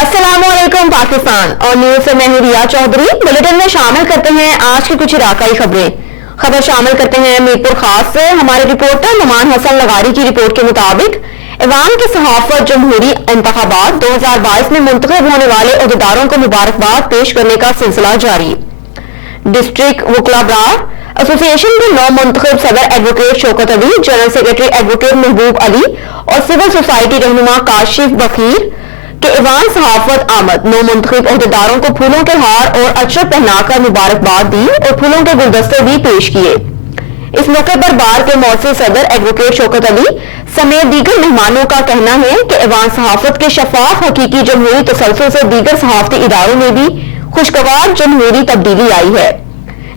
अस्सलाम वालेकुम पाकिस्तान और न्यूज से मैं हूं रिया चौधरी। बुलेटिन में शामिल करते हैं आज की कुछ इलाकाई खबरें। खबर शामिल करते हैं मीरपुर खास से। हमारे रिपोर्टर नुमान हसन लगारी की रिपोर्ट के मुताबिक ईवान की सहाफत जमहूरी इंतखाबात 2022 में मुंतखब होने वाले अहदेदारों को मुबारकबाद पेश करने का सिलसिला जारी। डिस्ट्रिक्ट वकला बार एसोसिएशन के नौ मुंतखब सदर advocate Shaukat Ali, general secretary advocate महबूब अली और सिविल सोसाइटी रहनुमा काशिफ बकीर के ईवान सहाफत आमद नौ मुंतखब अहदेदारों को फूलों के हार और अक्षत पहनाकर मुबारकबाद दी और फूलों के गुलदस्ते भी पेश किए। इस मौके पर बार के मौसम सदर एडवोकेट शौकत अली समेत दीगर मेहमानों का कहना है कि ईवान सहाफत के शफाफ हकीकी जमहूरी तसलसल से दीगर सहाफती इदारों में भी खुशगवार जमहूरी तब्दीली आई है,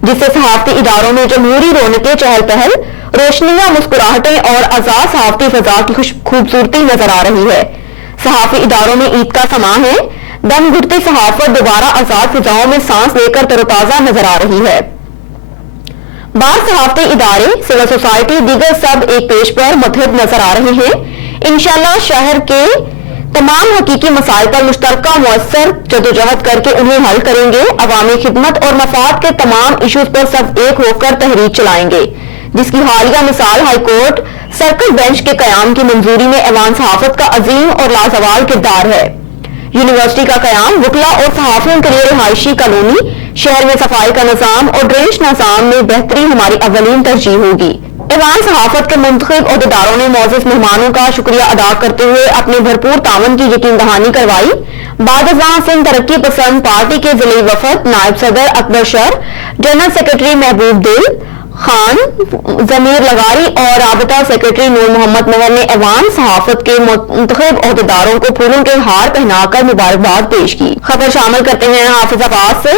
जिससे सहाफती इदारों में जमहूरी रौनकें, चहल पहल, रोशनियां, मुस्कुराहटें और आजाद सहाफती फजा की खूबसूरती नजर आ रही है। सहाफी इदारों में ईद का समा है। दम घुटती सहाफत दोबारा आजाद फिजाओं में सांस लेकर तरोताजा नजर आ रही है। बार सहाफती इदारे, सिविल सोसाइटी, दीगर सब एक पेज पर मुतहद नजर आ रहे हैं। इंशाअल्लाह शहर के तमाम हकीकी मसाइल पर मुश्तरका मुअस्सर जदोजहद करके उन्हें हल करेंगे। अवामी खिदमत और मफाद के तमाम इशूज पर सब एक होकर तहरीक चलाएंगे, जिसकी हालिया मिसाल हाईकोर्ट सर्कल बेंच के कयाम की मंजूरी में ईवान सहाफत का अजीम और लाजवाल किरदार है। यूनिवर्सिटी का कयाम, वकला और सहाफियों के लिए रिहायशी कॉलोनी, शहर में सफाई का निजाम और ड्रेनेज निजाम में बेहतरी हमारी अवलीन तरजीह होगी। ईवान सहाफत के मुंतखब अहदेदारों ने मौजूद मेहमानों का शुक्रिया अदा करते हुए अपने भरपूर तावन की यकीन दहानी करवाई। बादशाह सिंह तरक्की पसंद पार्टी के जिले वफद, नायब सदर अकबर शर, जनरल सेक्रेटरी महबूब दिल खान, जमीर लगारी और राबता सेक्रेटरी नूर मोहम्मद महर ने ईवान सहाफत के मुंतखब अहदेदारों को फूलों के हार पहनाकर मुबारकबाद पेश की। खबर शामिल करते हैं हाफिजाबाद से।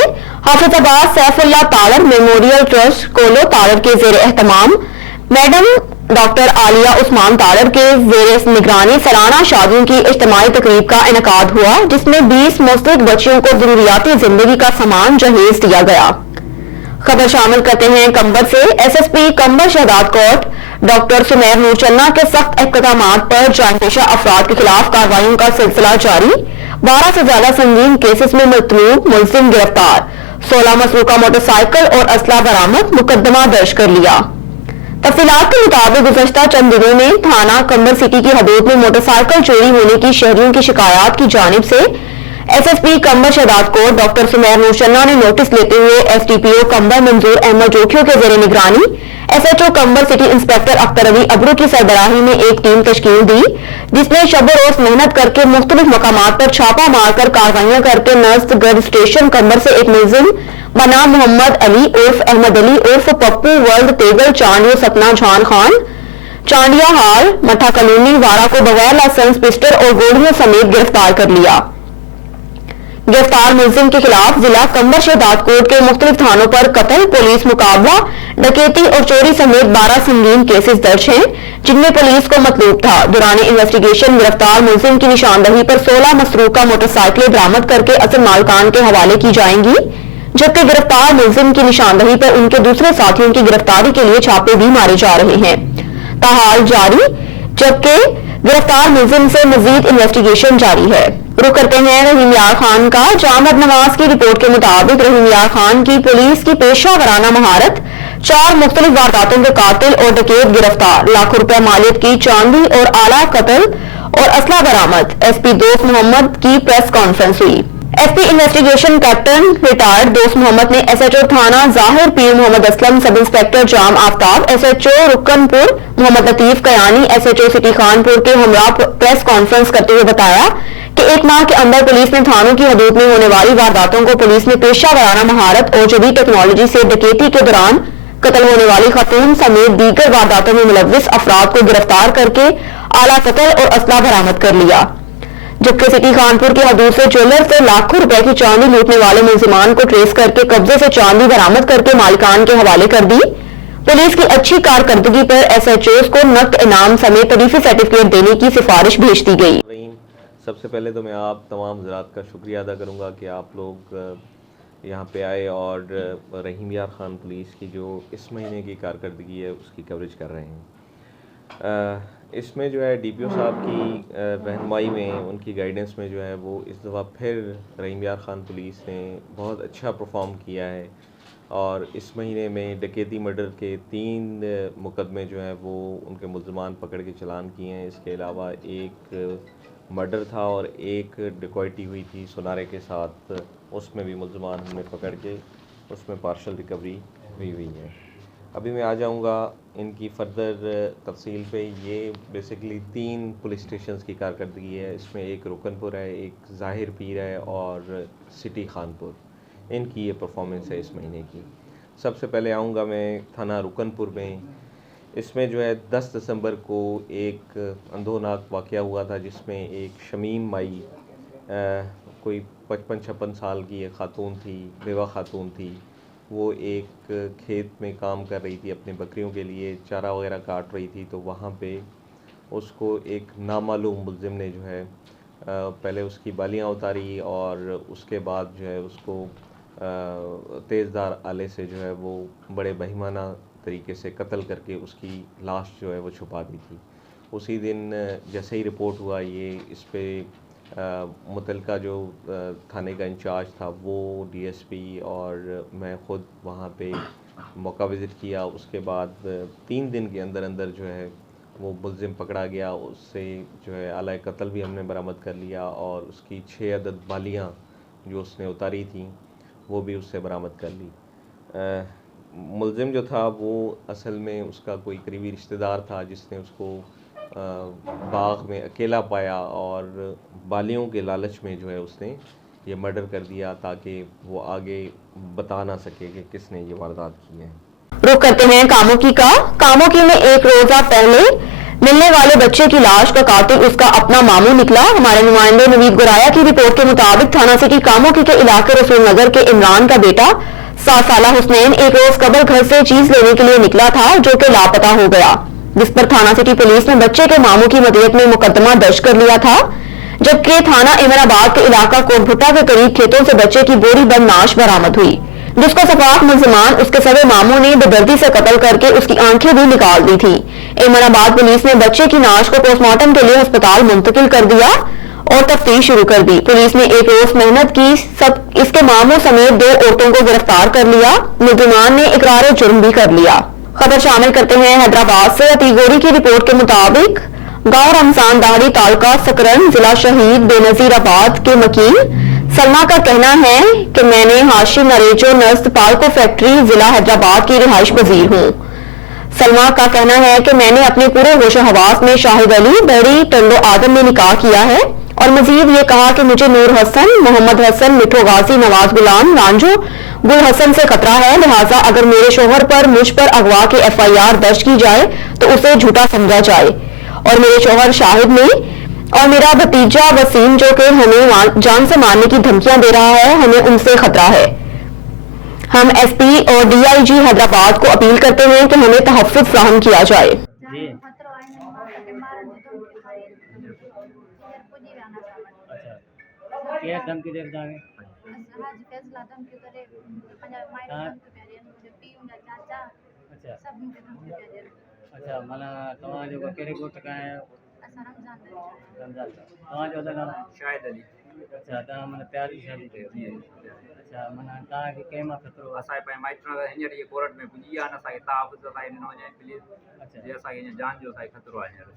हाफिजाबाद सैफुल्लाह तालर मेमोरियल ट्रस्ट कोलो तालर के जेर एहतमाम मैडम डॉक्टर आलिया उस्मान तालर के जेर निगरानी सालाना शादियों की इज्तिमाई तकरीब का इनकाद हुआ, जिसमें 20 मुस्तहिक बच्चियों को जरूरियाती जिंदगी का सामान जहेज दिया गया। खबर शामिल करते हैं कंबर से। एसएसपी कंबर शहदाद कोर्ट डॉक्टर सुमेर नूरचन्ना के सख्त इक़दामात पर जानपेशा अफराद के खिलाफ कार्रवाइयों का सिलसिला जारी। 12 से ज्यादा संगीन केसेस में मतलूब मुलजिम गिरफ्तार, 16 मसरूका मोटरसाइकिल और असला बरामद, मुकदमा दर्ज कर लिया। तफसीलात के मुताबिक गुज़श्ता चंद दिनों में थाना कंबर सिटी की हदूद में मोटरसाइकिल चोरी होने की शहरियों की शिकायत की जानिब से एसएसपी कंबर शहदाद कोर्ट डॉक्टर सुमेर नूरचन्ना ने नोटिस लेते हुए एसडीपीओ कंबर मंजूर अहमद जोखियों के जेर निगरानी एसएचओ कंबर सिटी इंस्पेक्टर अख्तर अली अबरू की सरबराही में एक टीम तश्कील दी, जिसने शब रोज मेहनत करके मुख्तलिफ मकामात पर छापा मारकर कार्रवाइयां करके नस्त गर्द स्टेशन कंबर से एक मुलजिम बनाम मोहम्मद अली उर्फ अहमद अली उर्फ पप्पू वर्ल्ड तेगल चांडियो सपना जान खान चांडिया हाल मठा कॉलोनी वारा को बगैर लाइसेंस पिस्टल और गोलियों समेत गिरफ्तार कर लिया। गिरफ्तार मुलजिम के खिलाफ जिला कंबर शहदाद कोर्ट के मुख्तलिफ थानों पर कत्ल, पुलिस मुकाबला, डकैती और चोरी समेत 12 संगीन केसेस दर्ज हैं, जिनमें पुलिस को मतलूब था। दौरान इन्वेस्टिगेशन गिरफ्तार मुलजिम की निशानदही पर 16 मसरूका मोटरसाइकिलें बरामद करके असल मालकान के हवाले की जाएंगी, जबकि गिरफ्तार मुलजिम की निशानदही पर उनके दूसरे साथियों की गिरफ्तारी के लिए छापे भी मारे जा रहे हैं। ताहाल जारी, जबकि गिरफ्तार मुलजिम से मजीद इन्वेस्टिगेशन जारी है। रुक करते हैं रहीम यार खान का। जामद नवाज की रिपोर्ट के मुताबिक रहीम यार खान की पुलिस की पेशा वराना महारत, 4 मुख्तलिफ वारदातों के कातिल और डकैत गिरफ्तार, लाखों रुपए मालियत की चांदी और आला कत्ल और असला बरामद। एसपी दोस्त मोहम्मद की प्रेस कॉन्फ्रेंस हुई। एसपी इन्वेस्टिगेशन कैप्टन रिटायर्ड दोस्त मोहम्मद ने एसएचओ थाना जाहिर पीर Mohammad Aslam, sub inspector Jam Aftab, SHO Ruknpur Mohammad Latif Kayani, SHO city Khanpur के हमरा प्रेस कॉन्फ्रेंस करते हुए बताया कि 1 माह के अंदर पुलिस ने थानों की हदूद में होने वाली वारदातों को पुलिस ने पेशा वराना महारत और जदीद टेक्नोलॉजी से डकैती के दौरान कत्ल होने वाली खातून समेत दीगर वारदातों में मुलव्विस अफराद को गिरफ्तार करके आला कत्ल और असला बरामद कर लिया, जबकि सिटी खानपुर की हदूद से ज्वेलर से लाखों रुपए की चांदी लूटने वाले मुलजिमान को ट्रेस करके कब्जे से चांदी बरामद करके मालिकान के हवाले कर दी। पुलिस की अच्छी कारकर्दगी पर एसएचओस को नकद इनाम समेत तरीफी सर्टिफिकेट देने की सिफारिश भेज दी गई। सबसे पहले तो मैं आप तमाम हज़रात का शुक्रिया अदा करूँगा कि आप लोग यहाँ पे आए और रहीम यार खान पुलिस की जो इस महीने की कारकर्दगी है उसकी कवरेज कर रहे हैं। اس میں جو ہے ڈی پی او صاحب کی رہنمائی میں، ان کی گائیڈنس میں جو ہے وہ اس دفعہ پھر رحیم یار خان پولیس نے بہت اچھا پرفارم کیا ہے، اور اس مہینے میں ڈکیتی مرڈر کے 3 مقدمے جو ہیں وہ ان کے ملزمان پکڑ کے چلان کیے ہیں۔ اس کے علاوہ ایک مرڈر تھا اور ایک ڈکیتی ہوئی تھی سونارے کے ساتھ، اس میں بھی ملزمان ہم نے پکڑ کے اس میں پارشل ریکوری ہوئی ہے۔ ابھی میں آ جاؤں گا ان کی فردر تفصیل پہ۔ یہ بیسیکلی 3 پولیس اسٹیشنز کی کارکردگی ہے، اس میں ایک رکن پور ہے، ایک ظاہر پیر ہے اور سٹی خانپور، ان کی یہ پرفارمنس ہے اس مہینے کی۔ سب سے پہلے آؤں گا میں تھانہ رکن پور میں۔ اس میں جو ہے 10 دسمبر کو ایک اندھوناک واقعہ ہوا تھا، جس میں ایک شمیم مائی کوئی 55-56 سال کی ایک خاتون تھی، بیوہ خاتون تھی، وہ ایک کھیت میں کام کر رہی تھی، اپنے بکریوں کے لیے چارہ وغیرہ کاٹ رہی تھی، تو وہاں پہ اس کو ایک نامعلوم ملزم نے جو ہے پہلے اس کی بالیاں اتاری اور اس کے بعد جو ہے اس کو تیز دھار آلے سے جو ہے وہ بڑے بہیمانہ طریقے سے قتل کر کے اس کی لاش جو ہے وہ چھپا دی تھی۔ اسی دن جیسے ہی رپورٹ ہوا، یہ اس پہ متعلقہ جو تھانے کا انچارج تھا وہ ڈی ایس پی اور میں خود وہاں پہ موقع وزٹ کیا۔ اس کے بعد 3 دن کے اندر اندر جو ہے وہ ملزم پکڑا گیا، اس سے جو ہے آلہ قتل بھی ہم نے برآمد کر لیا، اور اس کی 6 عدد بالیاں جو اس نے اتاری تھیں وہ بھی اس سے برآمد کر لی۔ ملزم جو تھا وہ اصل میں اس کا کوئی قریبی رشتہ دار تھا، جس نے اس کو باغ میں اکیلا پایا اور بالیوں کے لالچ میں جو ہے اس نے یہ مرڈر کر دیا، تاکہ وہ آگے بتا نہ سکے کہ کس نے یہ واردات کی ہے۔ رخ کرتے ہیں کاموکی کا۔ کاموکی میں ایک روزہ پہلے ملنے والے بچے کی لاش کا قاتل اس کا اپنا ماموں نکلا۔ ہمارے نمائندے نوید گرایا کی رپورٹ کے مطابق تھانہ سٹی کاموکی کے علاقے رسول نگر کے عمران کا بیٹا 7 سالہ حسنین ایک روز قبل گھر سے چیز لینے کے لیے نکلا تھا، جو کہ لاپتہ ہو گیا، جس پر تھانہ سٹی پولیس نے بچے کے ماموں کی مدیریت میں مقدمہ درج کر لیا تھا، جبکہ تھانہ امر آباد کے علاقہ کوٹ بھٹا کے قریب کھیتوں سے بچے کی بوری بند نعش برآمد ہوئی، جس کو سفاق ملزمان اس کے سوے ماموں نے بےدردی سے قتل کر کے اس کی آنکھیں بھی نکال دی تھی۔ امر آباد پولیس نے بچے کی نعش کو پوسٹ مارٹم کے لیے ہسپتال منتقل کر دیا اور تفتیش شروع کر دی۔ پولیس نے ایک روز محنت کی، اس کے ماموں سمیت 2 عورتوں کو گرفتار کر لیا۔ ملزمان نے اقرار جرم بھی کر لیا۔ خبر شامل کرتے ہیں حیدرآباد سے۔ عتیق گوری کی رپورٹ کے مطابق گاؤں رمضان داڑی تعلقہ سکرن ضلع شہید بے نظیر آباد کے مکین سلمہ کا کہنا ہے کہ میں نے ہاشم نریچو نزد پالکو فیکٹری ضلع حیدرآباد کی رہائش پذیر ہوں۔ سلمہ کا کہنا ہے کہ میں نے اپنے پورے ہوش و حواس میں شاہد علی بڑی ٹنڈو آدم میں نکاح کیا ہے، اور مزید یہ کہا کہ مجھے نور حسن، محمد حسن، مٹھو غازی، نواز غلام، رانجو گل حسن سے خطرہ ہے، لہٰذا اگر میرے شوہر پر مجھ پر اغوا کی FIR درج کی جائے تو اسے جھوٹا سمجھا جائے، اور میرے شوہر شاہد نے اور میرا بھتیجا وسیم جو کہ ہمیں جان سے مارنے کی دھمکیاں دے رہا ہے، ہمیں ان سے خطرہ ہے۔ ہم SP اور DIG حیدرآباد کو اپیل کرتے ہیں کہ ہمیں تحفظ فراہم کیا جائے۔ کیا دھمکی دے رہا ہے؟ اچھا مانا تمہارا جو کہڑے گوٹ کا ہے؟ رمضان کا۔ تمہارا جو نام شاہد علی۔ اچھا تمہارا مانا پیاری شادی تھی؟ اچھا مانا تمہارا کے کیما خطرو اسائے پے مائٹر ہنجر یہ کورٹ میں پجی آ نہ سائے تحفظ اسائے نو جائے پلیز۔ اچھا جے اسائے جان جو اسائے خطرو ہے ہنجر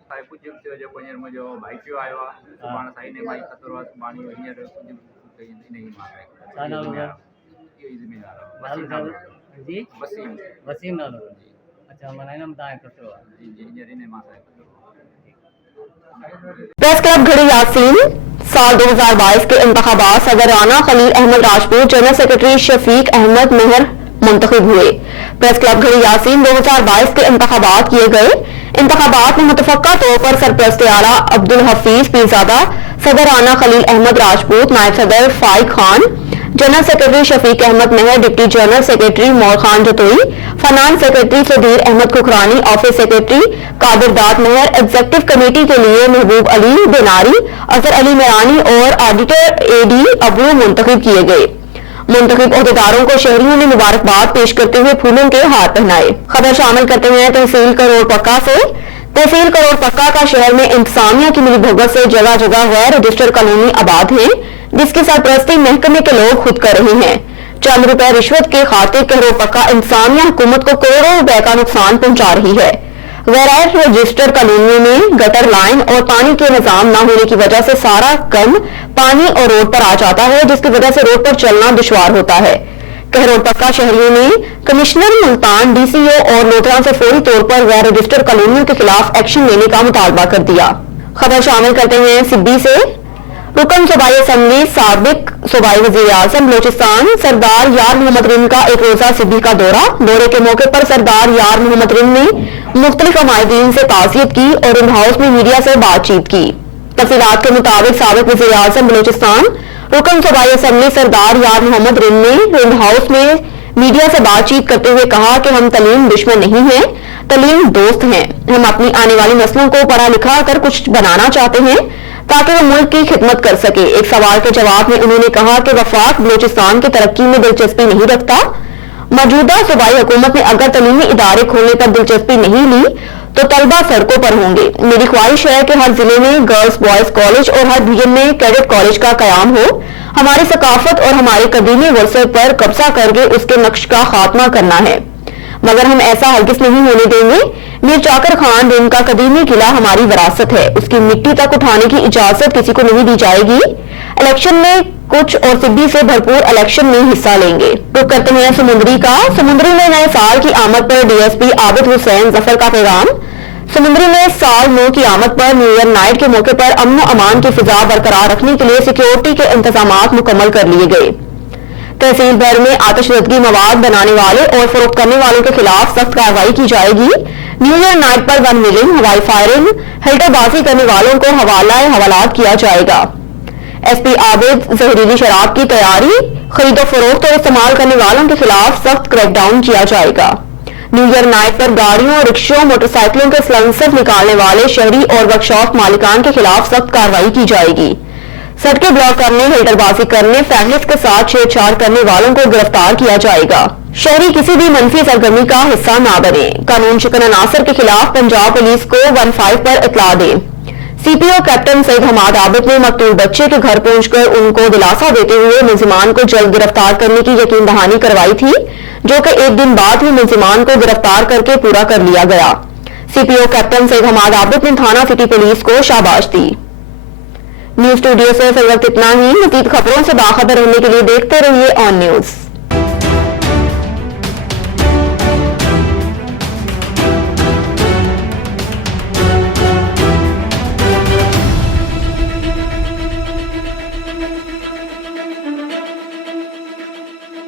اسائے کچھ جو جو ہنجر مجھو بھائی پیو آیو ہے سبحان اسائے نے بھائی خطرو ہے سبحان یہ ہنجر کچھ نہیں مار رہے۔ سانا لوگ یہ زمیندار جی وسیم وسیم نالو۔ اچھا مانا انم تا خطرو ہے جی ہنجر نے مار رہے خطرو۔ پریس کلب گھڑی یاسین سال 2022 کے انتخابات صدر رانا خلیل احمد راجپوت، جنرل سیکرٹری شفیق احمد مہر منتخب ہوئے۔ پریس کلب گھڑی یاسین 2022 کے انتخابات کیے گئے۔ انتخابات میں متفقہ طور پر سرپرست اعلیٰ عبدالحفیظ پیرزادہ، صدر رانا خلیل احمد راجپوت، نائب صدر Faiq Khan, general secretary Shafiq Ahmed Mehr, deputy general secretary Mor Khan Jatoi, finance secretary Sadir Ahmed Khakrani, office secretary Qadir Dad Mehr, executive committee کے لیے محبوب علی بیناری، اظہر علی میرانی اور آڈیٹر AD ابرو منتخب کیے گئے۔ मुंतखब अहदेदारों को शहरियों ने मुबारकबाद पेश करते हुए फूलों के हार पहनाए। खबर शामिल करते हैं तहसील करोड़ पक्का से। तहसील करोड़ पक्का का शहर में इंतजामिया की मिलीभगत से जगह जगह गैर रजिस्टर्ड कॉलोनी आबाद है, जिसकी सरपरस्ती महकमे के लोग खुद कर रहे हैं। चंद रुपए रिश्वत के खाते करोड़ पक्का इंतजामिया हुकूमत को करोड़ों रुपए का नुकसान पहुंचा रही है। गैर रजिस्टर्ड कॉलोनियों में गटर लाइन और पानी के निजाम न होने की वजह से सारा कम पानी और रोड पर आ जाता है, जिसकी वजह से रोड पर चलना दुश्वार होता है। कहरोड़ पक्का शहरियों ने कमिश्नर मुल्तान, डीसीओ और लोधरा से फौरी तौर पर गैर रजिस्टर्ड कॉलोनियों के खिलाफ एक्शन लेने का मुतालबा कर दिया। खबर शामिल करते हैं सिब्बी से। रुकन सूबाई असम्बली साबिक सूबाई वजीर आजम बलोचिस्तान सरदार यार मोहम्मद रिम का एक रोजा सिब्बी का दौरे के मौके पर सरदार यार मोहम्मद रिम ने मुख्तलिफ अमायदीन से ताज़ियत की और इन हाउस में मीडिया से बातचीत की। तफसीलात के मुताबिक साबिक वजीर आजम बलोचिस्तान रुकन सूबाई असम्बली सरदार यार मोहम्मद रिम ने रिम हाउस में मीडिया से बातचीत करते हुए कहा कि हम तलीम दुश्मन नहीं हैं, तलीम दोस्त हैं। हम अपनी आने वाली नस्लों को पढ़ा लिखा कर कुछ बनाना चाहते हैं ताकि वो मुल्क की खिदमत कर सके। एक सवाल के जवाब में उन्होंने कहा कि वफाक बलोचिस्तान की तरक्की में दिलचस्पी नहीं रखता। मौजूदा सूबाई हुकूमत ने अगर तलीमी इदारे खोलने पर दिलचस्पी नहीं ली तो तलबा सड़कों पर होंगे। मेरी ख्वाहिश है कि हर जिले में गर्ल्स बॉयज कॉलेज और हर डिवीजन में कैडेट कॉलेज का कयाम हो। हमारी सकाफत और हमारे कदीमी वर्से पर कब्जा करके उसके नक्श का खात्मा करना है, मगर हम ऐसा हरगिज नहीं होने देंगे। मीर चाकर खान रिम का कदीमी किला हमारी विरासत है, उसकी मिट्टी तक उठाने की इजाजत किसी को नहीं दी जाएगी। इलेक्शन में कुछ और सिब्बी से भरपूर इलेक्शन में हिस्सा लेंगे। रुक करते हैं समुंदरी का। समुंदरी में नए साल की आमद पर डीएसपी आबिद हुसैन जफर का पैगाम। समुंदरी में साल नौ की आमद पर न्यू ईयर नाइट के मौके पर अमन अमान की फिजा बरकरार रखने के लिए सिक्योरिटी के इंतजाम मुकम्मल कर लिए गए। तहसील भर में आतिशबाजी मवाद बनाने वाले और फरोख्त करने वालों के खिलाफ सख्त कार्रवाई की जाएगी। न्यू ईयर नाइट पर गन मिलिंग, हवाई फायरिंग, हेल्टरबाजी करने वालों को हवालात किया जाएगा। एसपी आबिद जहरीली शराब की तैयारी, खरीदो फरोख्त और इस्तेमाल करने वालों के खिलाफ सख्त क्रैकडाउन किया जाएगा। न्यू ईयर नाइट पर गाड़ियों, रिक्शों, मोटरसाइकिलों के सिलेंसर निकालने वाले शहरी और वर्कशॉप मालिकान के खिलाफ सख्त कार्रवाई की जाएगी। सड़कें ब्लॉक करने, हेल्टरबाजी करने, फैमिलीज के साथ छेड़छाड़ करने वालों को गिरफ्तार किया जाएगा। शहरी किसी भी मनफी सरगर्मी का हिस्सा ना बने। कानून शिकन अनासर के खिलाफ पंजाब पुलिस को 15 पर इतला दे। सीपीओ कैप्टन सईद हमाद आबिद ने मकतूल बच्चे के घर पहुंचकर उनको दिलासा देते हुए मुलजिमान को जल्द गिरफ्तार करने की यकीन दहानी करवाई थी, जो कि एक दिन बाद ही मुलजिमान को गिरफ्तार करके पूरा कर लिया गया। सीपीओ कैप्टन सईद हमाद आबिद ने थाना सिटी पुलिस को शाबाश दी। न्यूज स्टूडियो से फिर वक्त इतना ही। मज़ीद खबरों से बाखबर रहने के लिए देखते रहिए ऑन न्यूज।